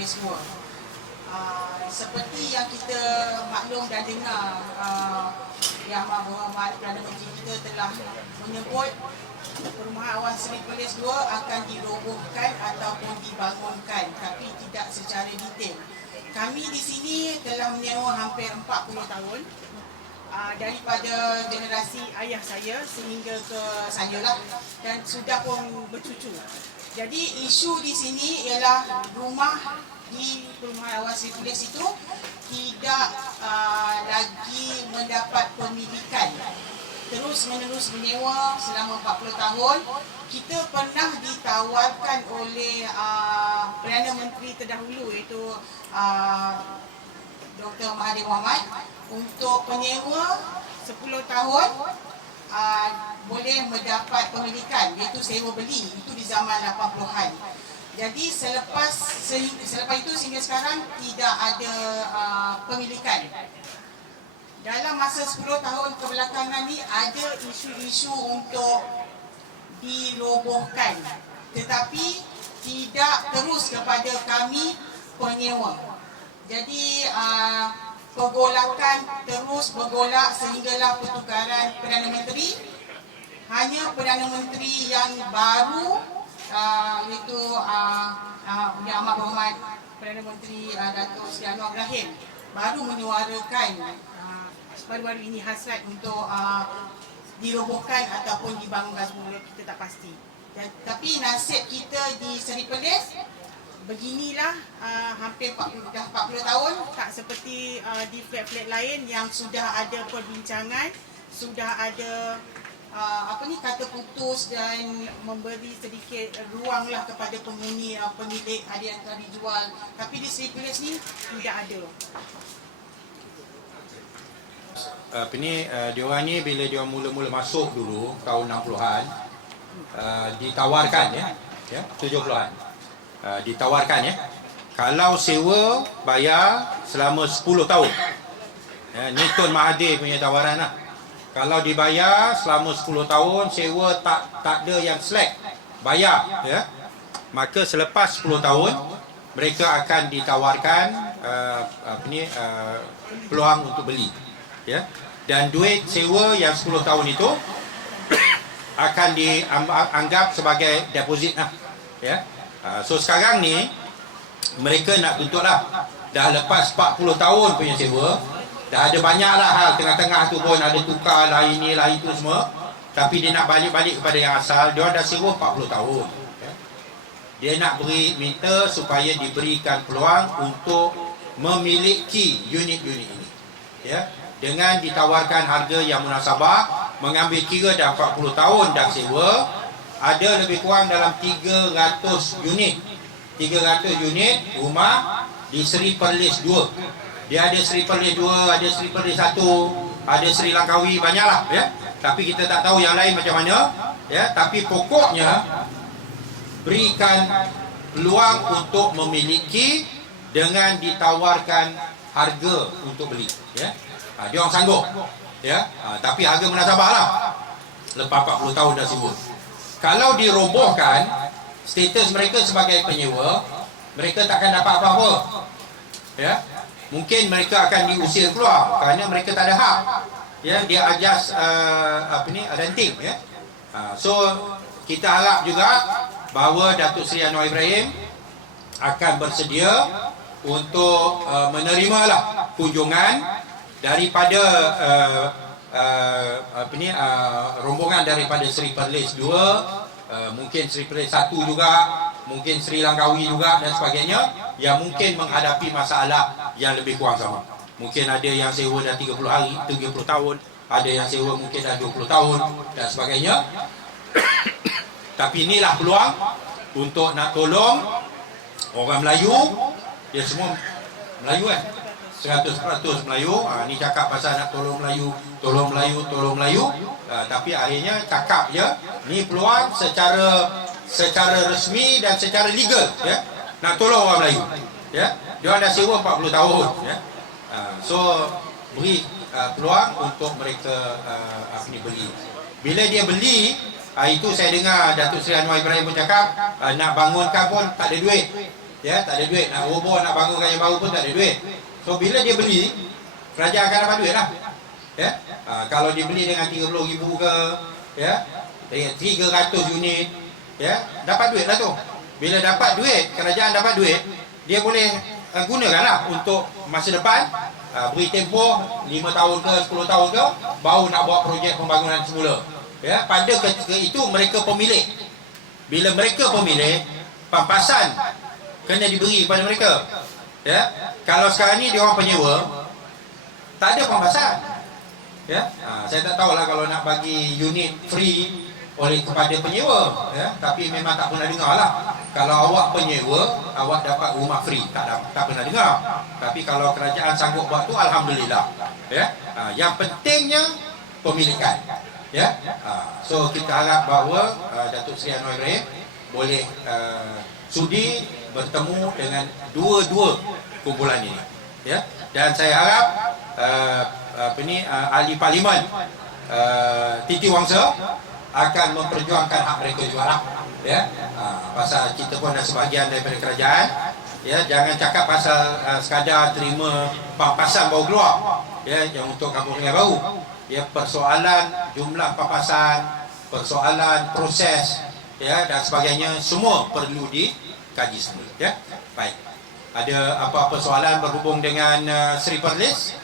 Place 2. Seperti yang kita maklum dan dengar, Yang Berhormat Perdana Menteri kita telah menyebut Perumahan Awam Seri Place 2 akan dirobohkan ataupun dibangunkan, tapi tidak secara detail. Kami di sini telah menyewa hampir 40 tahun, daripada generasi ayah saya sehingga ke saya lah, dan sudah pun bercucu. Jadi isu di sini ialah rumah di Perumahan Awam Seri Place itu tidak lagi mendapat pemilikan, terus menerus menyewa selama 40 tahun. Kita pernah ditawarkan oleh Perdana Menteri terdahulu, iaitu Dr. Mahathir Mohamad, untuk penyewa 10 tahun boleh mendapat pemilikan, iaitu sewa beli. Itu di zaman 80-an. Jadi selepas itu sehingga sekarang tidak ada pemilikan. Dalam masa 10 tahun kebelakangan ni ada isu-isu untuk dirobohkan, tetapi tidak terus kepada kami penyewa. Jadi pergolakan terus bergolak sehinggalah pertukaran Perdana Menteri. Hanya Perdana Menteri yang baru, iaitu Yang Amat Berhormat Perdana Menteri Datuk Seri Anwar Ibrahim, baru menyuarakan baru-baru ini hasrat untuk dirobohkan ataupun dibangunkan semula. Kita tak pasti. Tapi nasib kita di Seri Place beginilah, hampir 40 tahun, tak seperti di flat-flat lain yang sudah ada perbincangan, sudah ada kata putus dan memberi sedikit ruanglah kepada penghuni, pemilik, ada yang telah dijual. Tapi di Seri Place ni tidak ada. Diorang ni bila dia mula-mula masuk dulu tahun 60-an, ditawarkan 70-an, ditawarkan kalau sewa bayar selama 10 tahun. Ni Tun Mahathir punya tawaran lah. Kalau dibayar selama 10 tahun, sewa tak ada yang slack, bayar maka selepas 10 tahun mereka akan ditawarkan peluang untuk beli. Dan duit sewa yang 10 tahun itu akan dianggap sebagai deposit lah. So sekarang ni mereka nak tuntut lah, dah lepas 40 tahun punya sewa, dah ada banyak lah hal tengah-tengah tu pun ada tukar lah, ini lah itu semua, tapi dia nak balik-balik kepada yang asal. Dia dah sewa 40 tahun, dia nak minta supaya diberikan peluang untuk memiliki unit-unit ini, dengan ditawarkan harga yang munasabah. Mengambil kira dah 40 tahun dah sewa, ada lebih kurang dalam 300 unit rumah di Seri Perlis 2. Dia ada Seri Perlis 2, ada Seri Perlis 1, ada Seri Langkawi, banyaklah tapi kita tak tahu yang lain macam mana tapi pokoknya berikan peluang untuk memiliki dengan ditawarkan harga untuk beli. Dia orang sanggup, tapi harga munasabah lah. Lepas 40 tahun dah sewa, kalau dirobohkan status mereka sebagai penyewa, mereka takkan dapat apa-apa. Mungkin mereka akan diusir keluar kerana mereka tak ada hak. Dia ajas renting. So kita harap juga bahawa Datuk Seri Anwar Ibrahim akan bersedia untuk menerimalah kunjungan daripada rombongan daripada Seri Perlis 2, mungkin Seri Perlis 1 juga, mungkin Seri Langkawi juga dan sebagainya, yang mungkin menghadapi masalah yang lebih kurang sama. Mungkin ada yang sewa dah 30 hari, 30 tahun, ada yang sewa mungkin dah 20 tahun dan sebagainya. Tapi inilah peluang untuk nak tolong orang Melayu. Dia semua Melayu 100% Melayu. Ni cakap pasal nak tolong Melayu, tolong Melayu, tolong Melayu. Tapi akhirnya cakap je, ni peluang secara resmi dan secara legal, nak tolong orang Melayu. Dia dah sewa 40 tahun. So beri peluang untuk mereka beli. Bila dia beli, itu saya dengar Datuk Seri Anwar Ibrahim pun cakap nak bangunkan pun tak ada duit. Ya, tak ada duit nak roboh, nak bangunkan yang baru pun tak ada duit. So bila dia beli, kerajaan akan dapat duit lah. Ya. Kalau dia beli dengan 30,000 ke, ya, 300 unit, ya, dapat duit lah tu. Bila dapat duit, kerajaan dapat duit, dia boleh gunakanlah untuk masa depan, beri tempoh 5 tahun ke 10 tahun ke, baru nak buat projek pembangunan semula. Ya, pada ketika itu mereka pemilik. Bila mereka pemilik, pampasan kena diberi kepada mereka. Ya, kalau sekarang ni dia orang penyewa, tak ada pampasan. Ya, saya tak tahulah kalau nak bagi unit free oleh kepada penyewa, ya, tapi memang tak pernah dengar lah. Kalau awak penyewa, awak dapat rumah free, tak pernah dengar. Tapi kalau kerajaan sanggup buat tu, alhamdulillah. Ya, yang pentingnya pemilikan. Ya, so kita harap bahawa Datuk Seri Anwar Ibrahim boleh sudi bertemu dengan dua-dua kumpulan ini. Ya, dan saya harap ahli parlimen Titi Wangsa akan memperjuangkan hak mereka juga lah. Ya, pasal kita pun ada sebahagian daripada kerajaan. Ya, jangan cakap pasal sekadar terima pampasan baru keluar. Ya, yang untuk kampung sungai baru. Ya, persoalan jumlah pampasan, persoalan proses, ya, dan sebagainya semua perlu dikaji semula. Ya, baik. Ada apa-apa soalan berhubung dengan Seri Perlis?